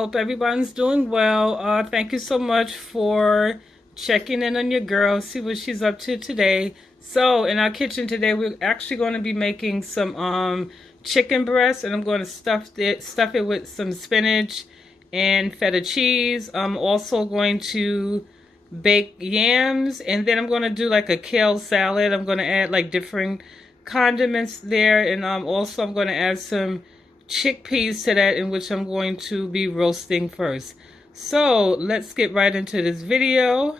hope everyone's doing well. Thank you so much for checking in on your girl, see what she's up to today. So in our kitchen today, we're actually going to be making some chicken breast, and I'm going to stuff it with some spinach and feta cheese. I'm also going to bake yams, and then I'm going to do like a kale salad. I'm going to add like different condiments there, and also I'm going to add some chickpeas to that, in which I'm going to be roasting first. So let's get right into this video.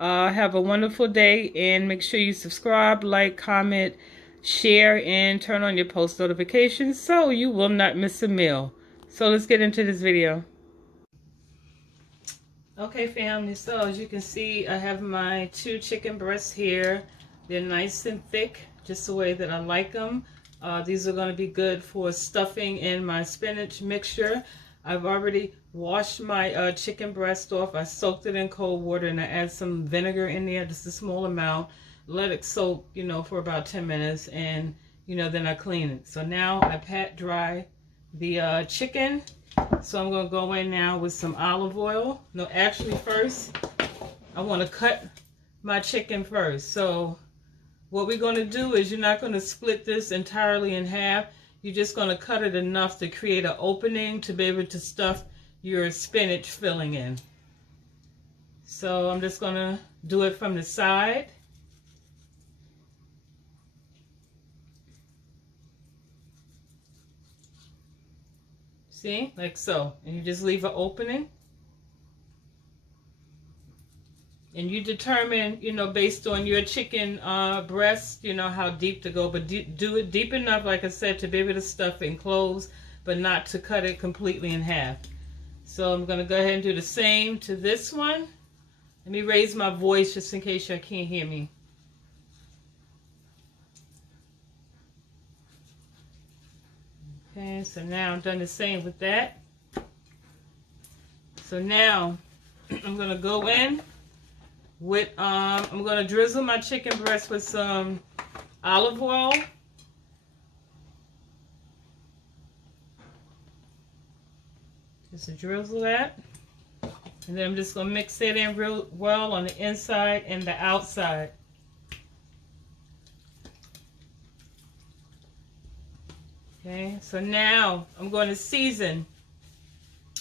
Have a wonderful day, and make sure you subscribe, like, comment, share, and turn on your post notifications so you will not miss a meal. So let's get into this video. Okay, family, so as you can see, I have my 2 chicken breasts here. They're nice and thick, just the way that I like them. These are going to be good for stuffing in my spinach mixture. I've already washed my chicken breast off. I soaked it in cold water, and I add some vinegar in there, just a small amount. Let it soak, for about 10 minutes, and, then I clean it. So now I pat dry the chicken. So I'm going to go in now with some olive oil. No, actually first, I want to cut my chicken first. So what we're going to do is, you're not going to split this entirely in half. You're just going to cut it enough to create an opening to be able to stuff your spinach filling in. So I'm just going to do it from the side. See, like so. And you just leave an opening. And you determine, based on your chicken breast, how deep to go. But do it deep enough, like I said, to be able to stuff it and close, but not to cut it completely in half. So I'm going to go ahead and do the same to this one. Let me raise my voice just in case you can't hear me. Okay, so now I'm done the same with that. So now I'm going to go in with, I'm going to drizzle my chicken breast with some olive oil. Just a drizzle that. And then I'm just going to mix it in real well on the inside and the outside. Okay, so now I'm going to season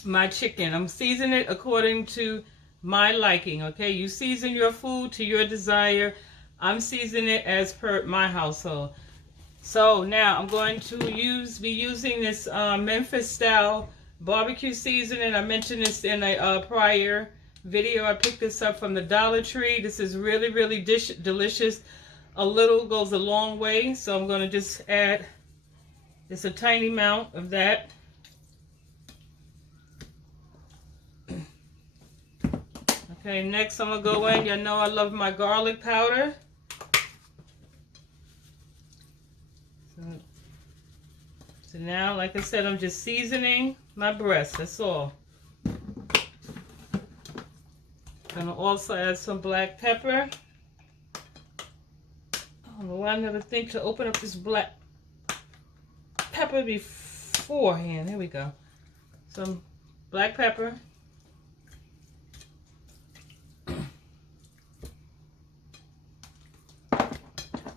my chicken. I'm seasoning it according to my liking, okay? You season your food to your desire. I'm seasoning it as per my household. So now I'm going to be using this Memphis style barbecue seasoning. I mentioned this in a prior video. I picked this up from the Dollar Tree. This is really, really delicious. A little goes a long way. So I'm going to just add just a tiny amount of that. Okay, next I'm going to go in. Y'all know I love my garlic powder. So now, like I said, I'm just seasoning my breast. That's all. I'm going to also add some black pepper. I don't know why I never think to open up this black pepper beforehand. Here we go. Some black pepper.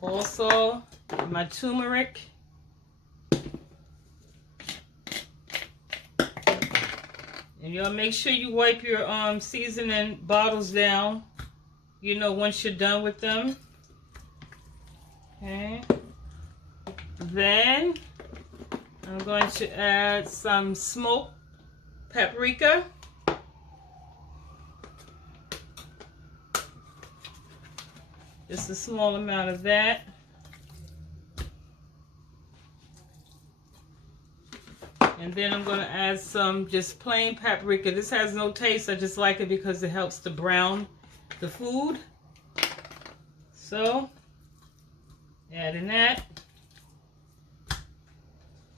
Also, my turmeric. And y'all make sure you wipe your seasoning bottles down, once you're done with them. Okay. Then I'm going to add some smoked paprika. Just a small amount of that. And then I'm going to add some just plain paprika. This has no taste. I just like it because it helps to brown the food. So, adding that.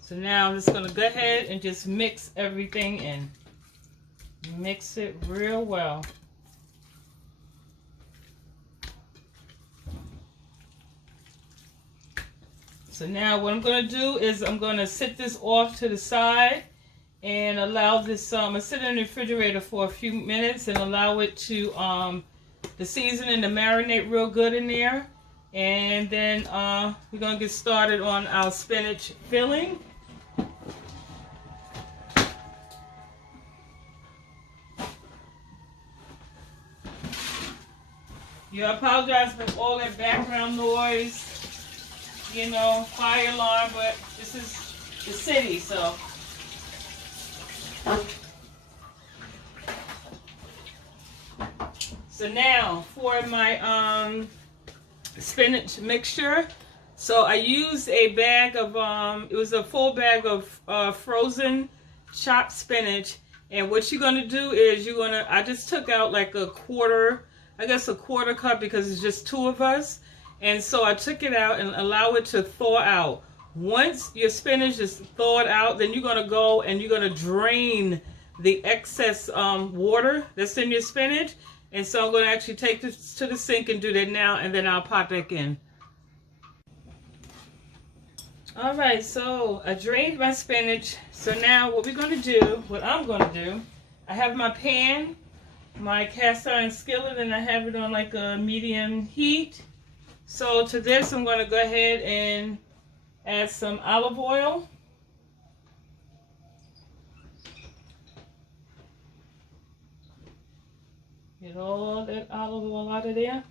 So now I'm just going to go ahead and just mix everything in. Mix it real well. So now what I'm going to do is I'm going to sit this off to the side and allow this, sit in the refrigerator for a few minutes and allow it to, the seasoning to marinate real good in there. And then we're going to get started on our spinach filling. I apologize for all that background noise, you know, fire alarm, but this is the city, so. So now for my spinach mixture. So I used a bag of, it was a full bag of frozen chopped spinach. And what you're going to do is I just took out like a quarter cup because it's just two of us. And so I took it out and allow it to thaw out. Once your spinach is thawed out, then you're going to go and you're going to drain the excess water that's in your spinach. And so I'm going to actually take this to the sink and do that now, and then I'll pop back in. All right, so I drained my spinach. So now what I'm going to do, I have my pan, my cast iron skillet, and I have it on like a medium heat. So to this, I'm going to go ahead and add some olive oil. Get all that olive oil out of there.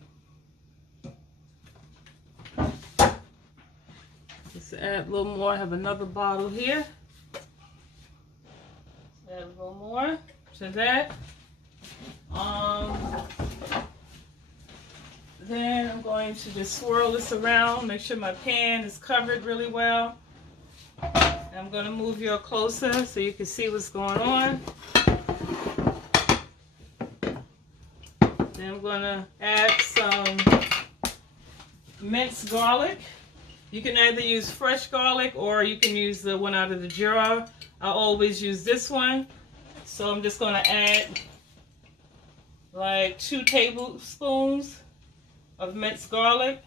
Just add a little more. I have another bottle here. Add a little more to that. Then I'm going to just swirl this around, make sure my pan is covered really well. And I'm going to move you closer so you can see what's going on. Then I'm going to add some minced garlic. You can either use fresh garlic or you can use the one out of the jar. I always use this one. So I'm just going to add like 2 tablespoons of minced garlic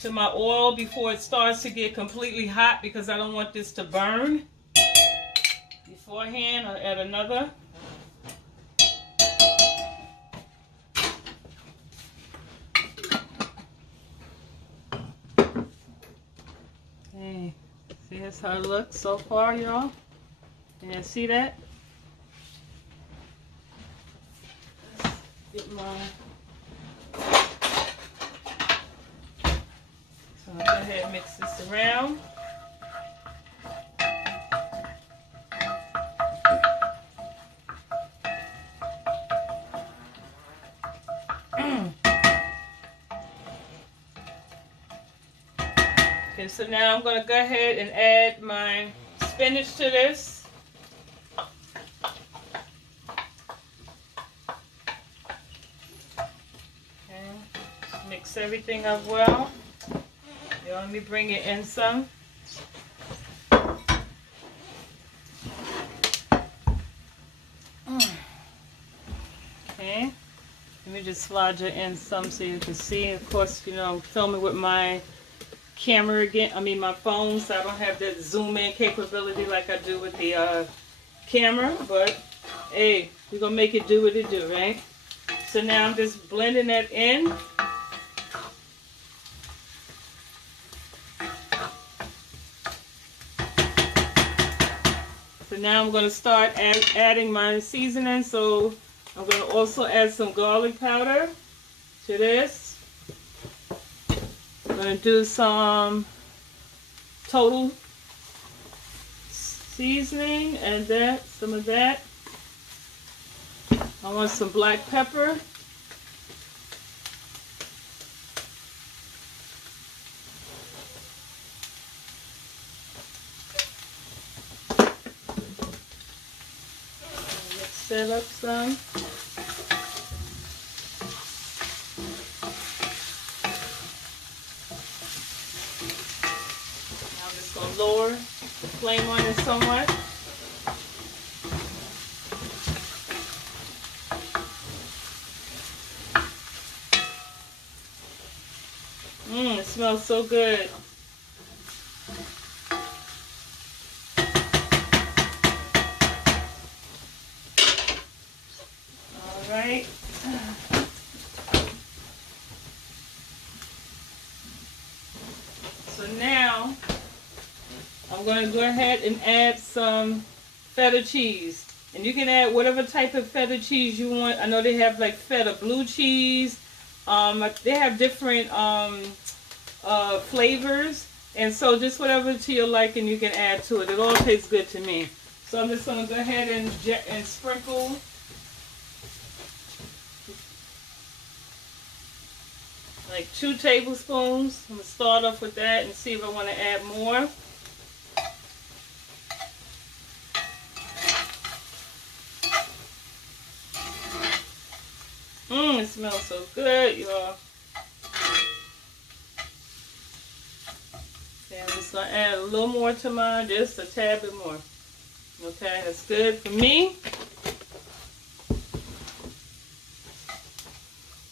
to my oil before it starts to get completely hot, because I don't want this to burn beforehand. I'll add another. Okay, see, that's how it looks so far, y'all. Can you see that? Get my, so I'll go ahead and mix this around. Okay, so now I'm going to go ahead and add my spinach to this. Okay, just mix everything up well. Let me bring it in some. Okay, let me just slide it in some so you can see. Of course, you know, I'm filming with my camera again, my phone, so I don't have that zoom in capability like I do with the camera, but hey, we're gonna make it do what it do, right? So now I'm just blending that in. So now I'm going to start adding my seasoning. So I'm going to also add some garlic powder to this. I'm going to do some total seasoning and some of that. I want some black pepper. Let's set up some. Now I'm just going to lower the flame on it somewhat. It smells so good. So now I'm going to go ahead and add some feta cheese. And you can add whatever type of feta cheese you want. I know they have like feta blue cheese. They have different flavors. And so just whatever to your liking you can add to it. It all tastes good to me. So I'm just going to go ahead and sprinkle like 2 tablespoons. I'm going to start off with that and see if I want to add more. It smells so good, y'all. Okay, I'm just going to add a little more to mine, just a tad bit more. Okay, that's good for me.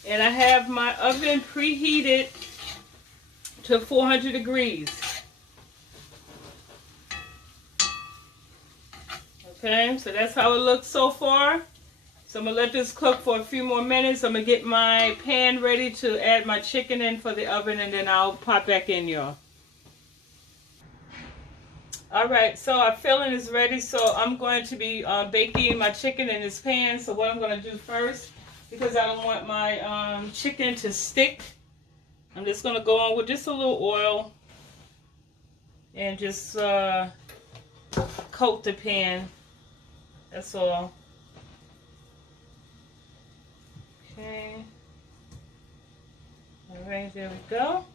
And I have my oven preheated to 400 degrees. Okay, so that's how it looks so far. So I'm going to let this cook for a few more minutes. I'm going to get my pan ready to add my chicken in for the oven, and then I'll pop back in, y'all. Alright, so our filling is ready. So I'm going to be baking my chicken in this pan. So what I'm going to do first, because I don't want my chicken to stick, I'm just going to go on with just a little oil and just coat the pan. That's all. Okay. Alright, there we go.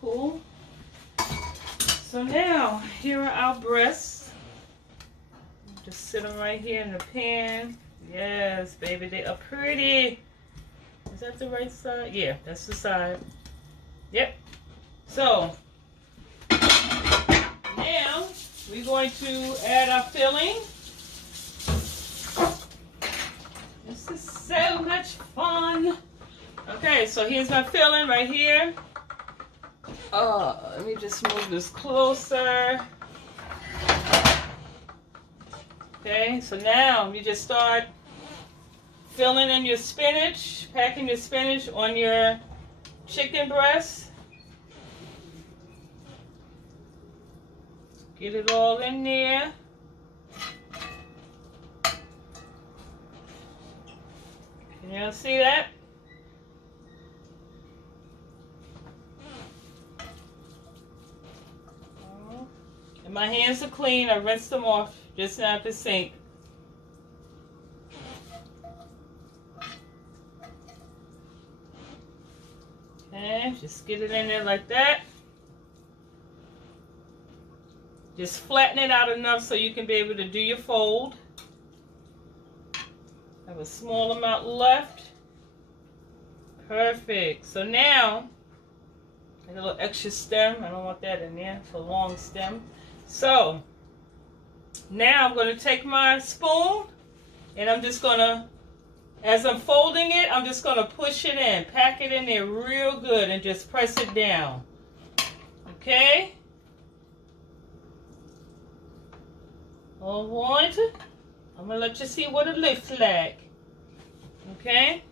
Cool. So now, here are our breasts. Just sit them right here in the pan. Yes, baby, they are pretty. Is that the right side? Yeah, that's the side. Yep. So, now, we're going to add our filling. This is so much fun. Okay, so here's my filling right here. Let me just move this closer. Okay, so now you just start filling in your spinach, packing your spinach on your chicken breast. Get it all in there. Can y'all see that? And my hands are clean. I rinsed them off just now at the sink. Okay, just get it in there like that. Just flatten it out enough so you can be able to do your fold. I have a small amount left. Perfect. So now, a little extra stem. I don't want that in there. It's a long stem. So, now I'm going to take my spoon and I'm just going to, as I'm folding it, I'm just going to push it in. Pack it in there real good and just press it down. Okay? Alright. I'm going to let you see what it looks like. Okay?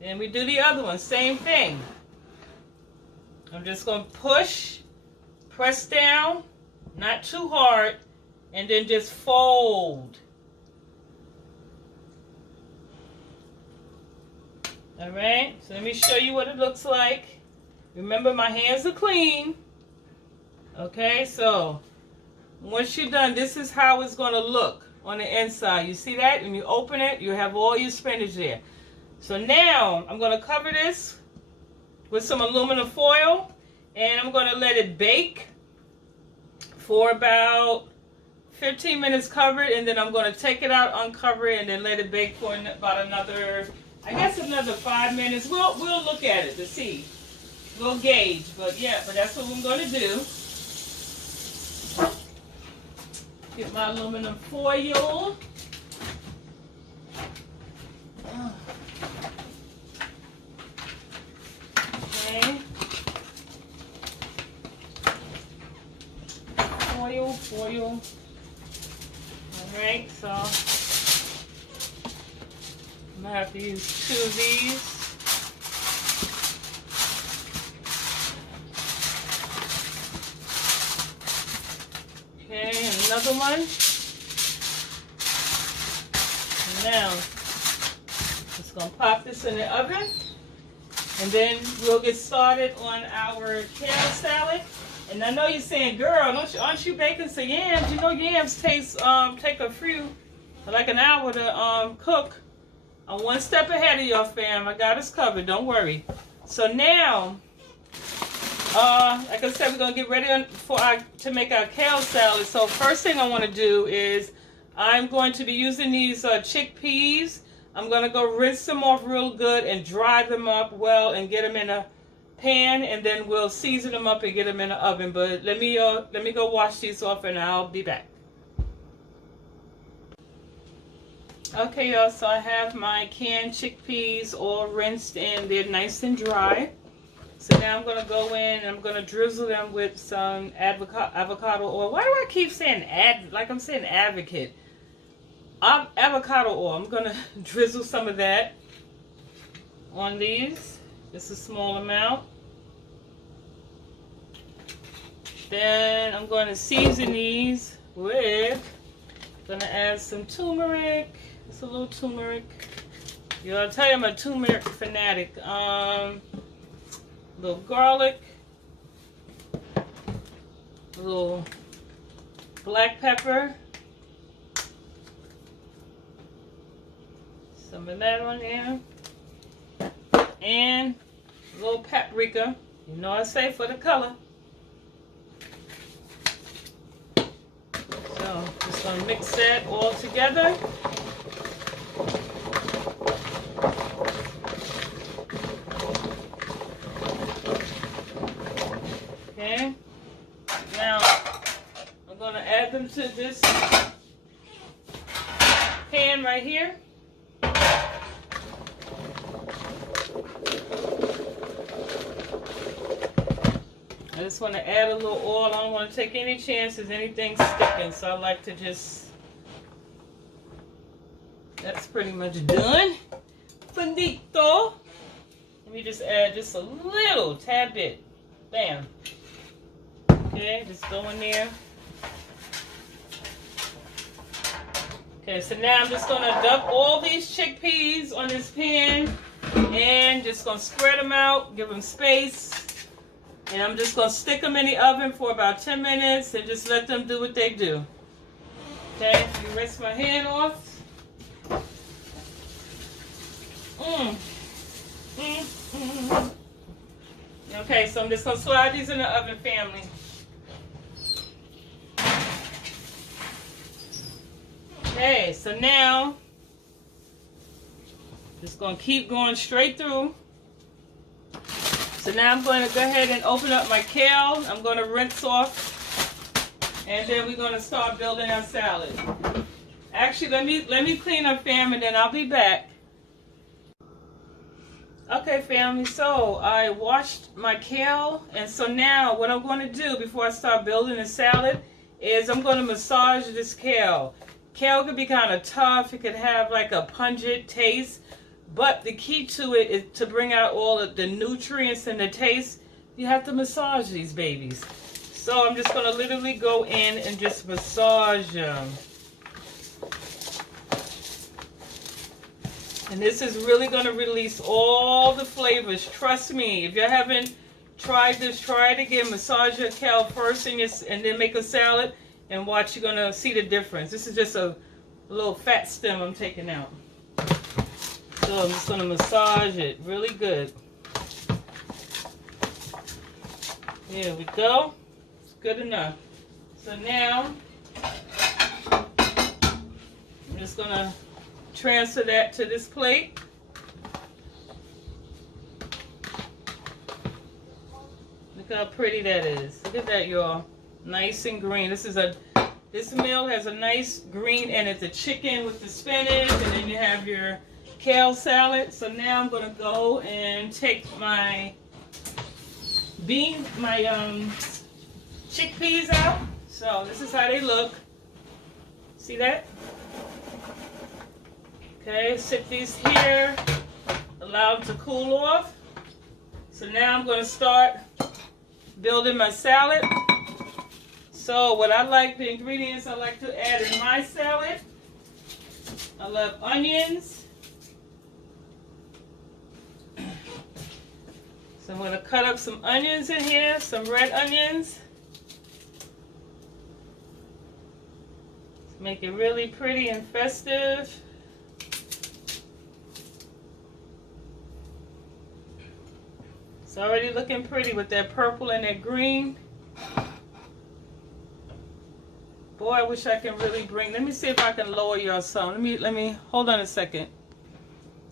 Then we do the other one. Same thing. I'm just going to push, press down, not too hard, and then just fold. Alright, so let me show you what it looks like. Remember, my hands are clean. Okay, so once you're done, this is how it's going to look on the inside. You see that? When you open it, you have all your spinach there. So now, I'm going to cover this with some aluminum foil, and I'm going to let it bake for about 15 minutes covered, and then I'm going to take it out, uncover it, and then let it bake for about another, I guess another 5 minutes. We'll look at it to see. We'll gauge, but yeah, but that's what I'm going to do. Get my aluminum foil. Okay. Foil. Alright, so I'm going to have to use 2 of these. Okay, and another one. Now, just gonna pop this in the oven, and then we'll get started on our kale salad. And I know you're saying, girl, aren't you baking some yams? You know yams take like an hour to cook. I'm one step ahead of y'all, fam. I got us covered. Don't worry. So now, like I said, we're gonna get ready to make our kale salad. So first thing I want to do is I'm going to be using these chickpeas. I'm gonna go rinse them off real good and dry them up well and get them in a pan, and then we'll season them up and get them in the oven. But let me go wash these off and I'll be back. Okay, y'all, so I have my canned chickpeas all rinsed and they're nice and dry. So now I'm going to go in and I'm going to drizzle them with some avocado oil. Why do I keep saying like I'm saying advocate? Avocado oil. I'm going to drizzle some of that on these. Just a small amount. Then I'm going to season these with, going to add some turmeric. Just a little turmeric. You know, I'll tell you I'm a turmeric fanatic. A little garlic. A little black pepper. Some of that on there. And a little paprika. You know I say for the color. So just gonna mix that all together. Okay. Now I'm gonna add them to this pan right here. I just want to add a little oil. I don't want to take any chances anything sticking, so I like to just, that's pretty much done. Finito. Let me just add just a little tad bit. Bam. Okay, just go in there. Okay, so now I'm just going to dump all these chickpeas on this pan and just going to spread them out, give them space. And I'm just going to stick them in the oven for about 10 minutes and just let them do what they do. Okay, you rinse my hand off. Okay, so I'm just going to slide these in the oven, family. Okay, so now, just going to keep going straight through. So now I'm going to go ahead and open up my kale. I'm going to rinse off, and then we're going to start building our salad. Actually, let me clean up, fam, and then I'll be back. Okay, family, so I washed my kale, and so now what I'm going to do before I start building the salad is I'm going to massage this kale. Kale could be kind of tough. It could have like a pungent taste. But the key to it is to bring out all of the nutrients and the taste. You have to massage these babies. So I'm just going to literally go in and just massage them. And this is really going to release all the flavors. Trust me, if you haven't tried this, try it again. Massage your kale first and then make a salad. And watch, you're going to see the difference. This is just a little fat stem I'm taking out. So I'm just going to massage it really good. There we go. It's good enough. So now, I'm just going to transfer that to this plate. Look how pretty that is. Look at that, y'all. Nice and green. This meal has a nice green, and it's a chicken with the spinach, and then you have your kale salad. So now I'm going to go and take my chickpeas out. So this is how they look. See that? Okay, sit these here, allow them to cool off. So now I'm going to start building my salad. So what I like, the ingredients I like to add in my salad, I love onions. So I'm going to cut up some onions in here, some red onions. Make it really pretty and festive. It's already looking pretty with that purple and that green. Boy, I wish I can really bring, let me see if I can lower y'all some. Let me, hold on a second.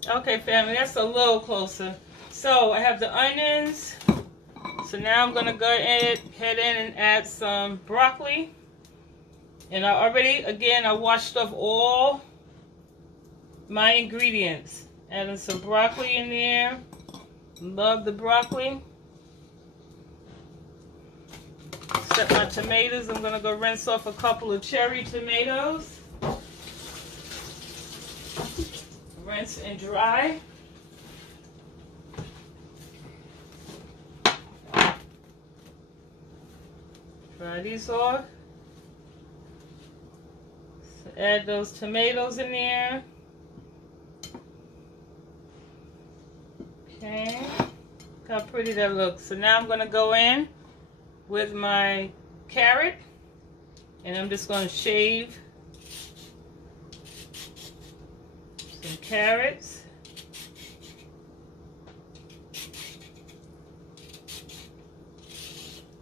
Okay, family, that's a little closer. So I have the onions. So now I'm gonna go ahead in and add some broccoli. And I already, again, I washed off all my ingredients. Adding some broccoli in there. Love the broccoli. Set my tomatoes. I'm going to go rinse off a couple of cherry tomatoes. Rinse and dry. Dry these off. Add those tomatoes in there. Okay. Look how pretty that looks. So now I'm going to go in with my carrot. And I'm just going to shave some carrots.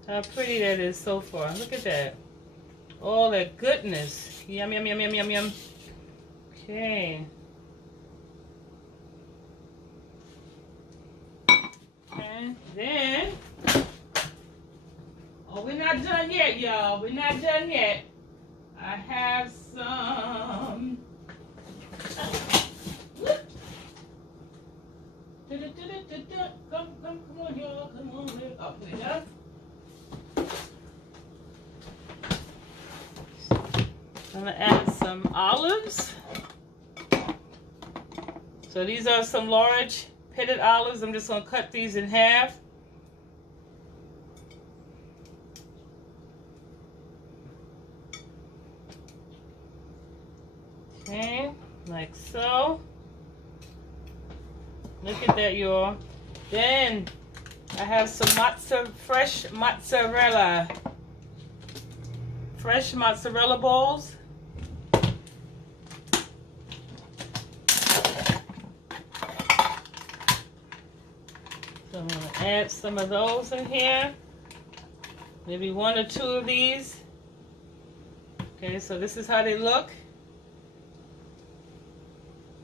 How pretty that is so far. Look at that. All that goodness. Yum, yum, yum, yum, yum, yum. Okay. And then, oh, we're not done yet, y'all. We're not done yet. I have some. Come on, y'all. Come on. Oh, here we go. I'm going to add some olives. So these are some large pitted olives. I'm just going to cut these in half. Okay, like so. Look at that, y'all. Then I have some fresh mozzarella. Fresh mozzarella balls. So I'm going to add some of those in here. Maybe one or two of these. Okay, so this is how they look.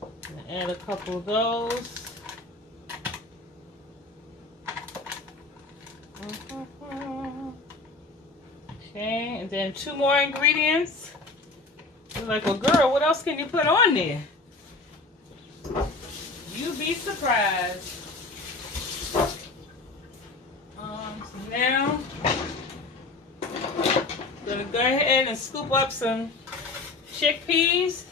I'm going to add a couple of those. Okay, and then two more ingredients. You're like, well, girl, what else can you put on there? You'd be surprised. So now, I'm gonna go ahead and scoop up some chickpeas.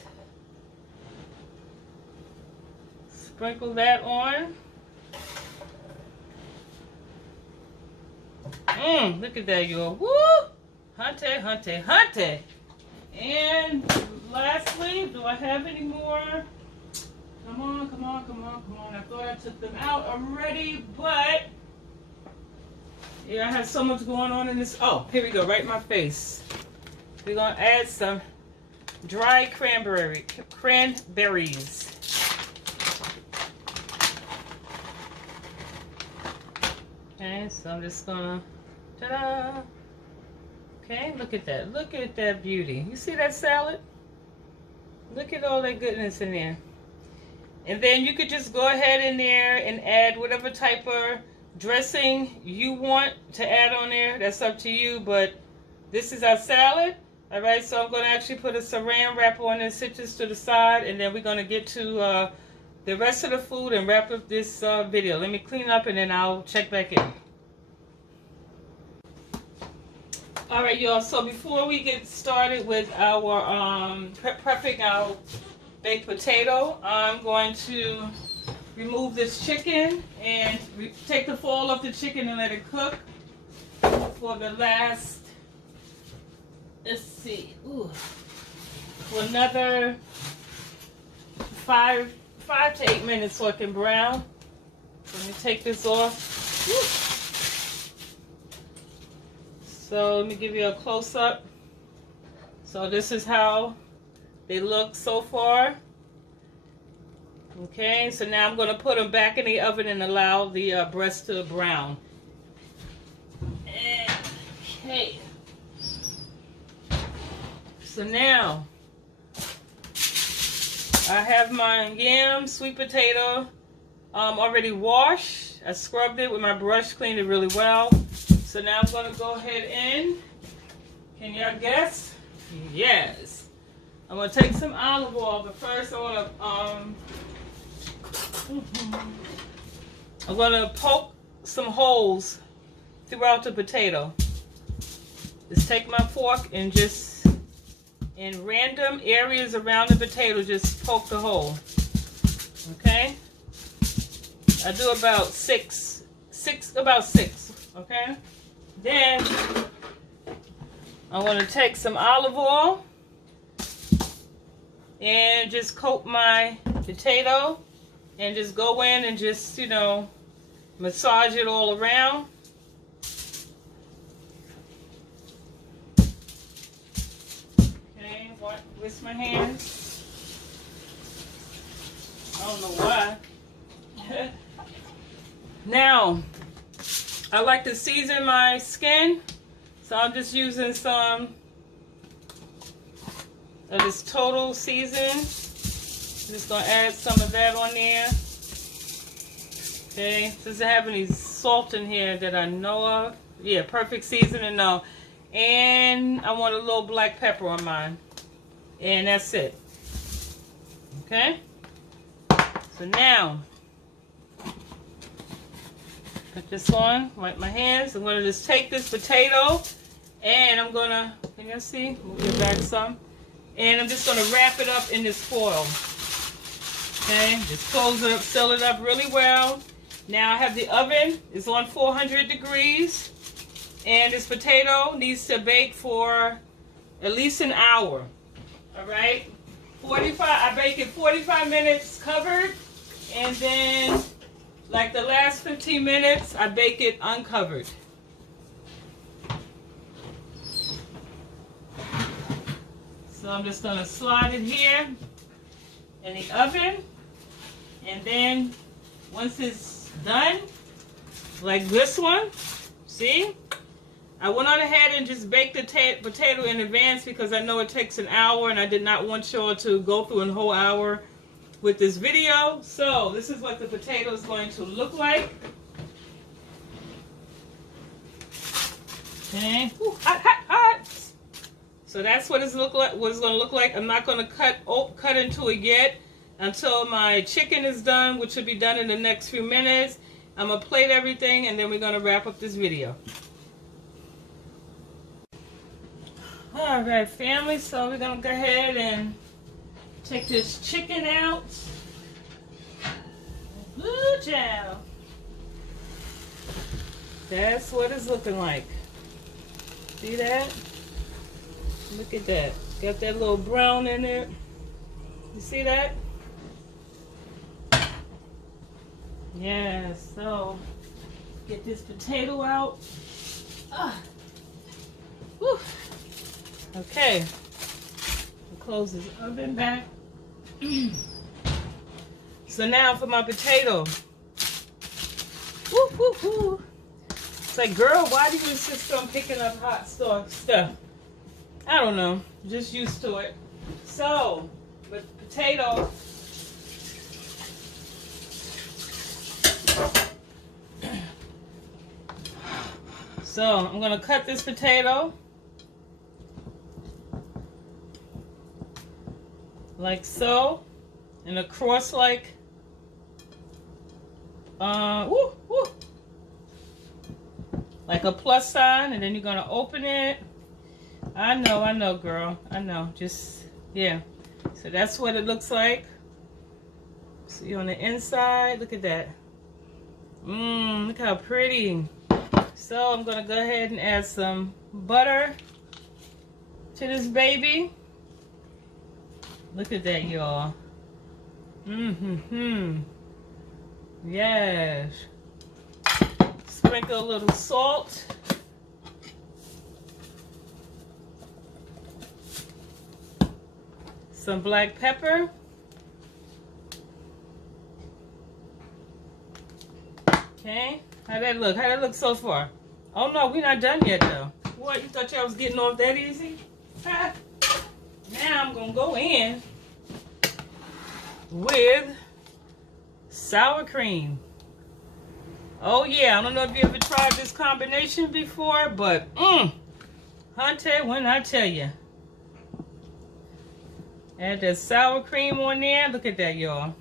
Sprinkle that on. Look at that, y'all. Woo! Hunty, hunty, hunty. And lastly, do I have any more? Come on, come on, come on, come on. I thought I took them out already, but yeah, I have so much going on in this. Oh, here we go, right in my face. We're going to add some dried cranberries. Okay, so I'm just going to, ta-da. Okay, look at that. Look at that beauty. You see that salad? Look at all that goodness in there. And then you could just go ahead in there and add whatever type of dressing you want to add on there. That's up to you, but this is our salad. All right, so I'm going to actually put a saran wrap on this, sit this to the side, and then we're going to get to the rest of the food and wrap up this video. Let me clean up and then I'll check back in. All right, y'all, so before we get started with our prepping our baked potato. I'm going to remove this chicken and take the foil off the chicken and let it cook for the last, let's see, for another 5 to 8 minutes so it can brown. Let me take this off. So let me give you a close-up. So this is how they look so far. Okay, so now I'm going to put them back in the oven and allow the breast to brown. Okay. So now I have my yams, sweet potato, already washed. I scrubbed it with my brush, cleaned it really well. So now I'm going to go ahead and, can y'all guess? Yes. I'm going to take some olive oil, but first I want to, I'm going to poke some holes throughout the potato. Just take my fork and just, in random areas around the potato, just poke the hole. Okay? I do about six, okay? Then I want to take some olive oil and just coat my potato and just go in and just, you know, massage it all around. Okay, where's my hands? I don't know why. Now, I like to season my skin, so I'm just using some of this Total Season. I'm just going to add some of that on there. Okay, doesn't have any salt in here that I know of. Yeah, perfect seasoning, no. And I want a little black pepper on mine. And that's it. Okay? So now, put this on, wipe my hands. I'm going to just take this potato and I'm going to, can you see? Move it back some. And I'm just going to wrap it up in this foil. Okay, just close it up, seal it up really well. Now I have the oven, it's on 400 degrees. And this potato needs to bake for at least an hour. All right? I bake it 45 minutes covered. And then, like the last 15 minutes, I bake it uncovered. So I'm just going to slide it here in the oven. And then, once it's done, like this one, see? I went on ahead and just baked the potato in advance because I know it takes an hour and I did not want y'all to go through a whole hour with this video. So this is what the potato is going to look like. Okay. Ooh, hot, hot, hot. So that's what it's going to look like. I'm not going to cut into it yet until my chicken is done, which should be done in the next few minutes. I'm going to plate everything and then we're going to wrap up this video. All right, family. So we're going to go ahead and take this chicken out. Good job. That's what it's looking like. See that? Look at that. Got that little brown in there. You see that? Yeah, so get this potato out. Whew. Okay. Close this oven back. So now for my potato. Woo, woo, woo. It's like, girl, why do you insist on picking up hot stuff? I don't know. Just used to it. So, with potato. So, I'm going to cut this potato. Like so. And across like, woo, woo. Like a plus sign, and then you're gonna open it. I know, girl. I know. Just, yeah. So that's what it looks like. See on the inside, look at that. Look how pretty. So I'm gonna go ahead and add some butter to this baby. Look at that, y'all. Yes. Sprinkle a little salt. Some black pepper. Okay. How'd that look? How'd that look so far? Oh no, we're not done yet though. What, you thought y'all was getting off that easy? Ha. Now I'm gonna go in with sour cream. Oh yeah, I don't know if you ever tried this combination before, but hunter, when I tell you. Add that sour cream on there. Look at that, y'all.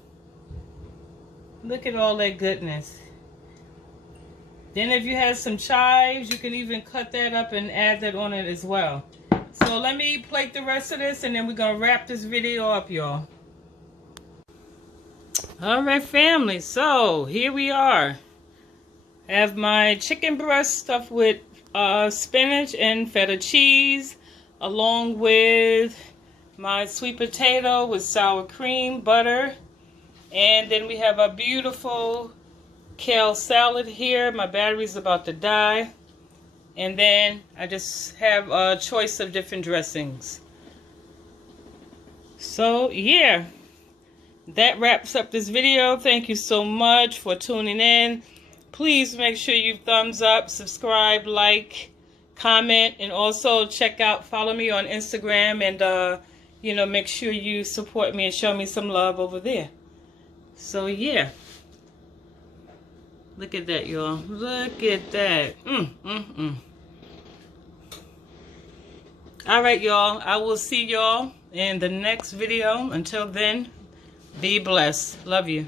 Look at all that goodness. Then if you had some chives, you can even cut that up and add that on it as well. So let me plate the rest of this and then we're going to wrap this video up, y'all. Alright, family. So here we are. I have my chicken breast stuffed with spinach and feta cheese, along with my sweet potato with sour cream, butter, and then we have a beautiful kale salad here. My battery's about to die. And then I just have a choice of different dressings. So yeah, that wraps up this video. Thank you so much for tuning in. Please make sure you thumbs up, subscribe, like, comment, and also follow me on Instagram, and you know, make sure you support me and show me some love over there. So yeah. Look at that, y'all. Look at that. Alright, y'all. I will see y'all in the next video. Until then, be blessed. Love you.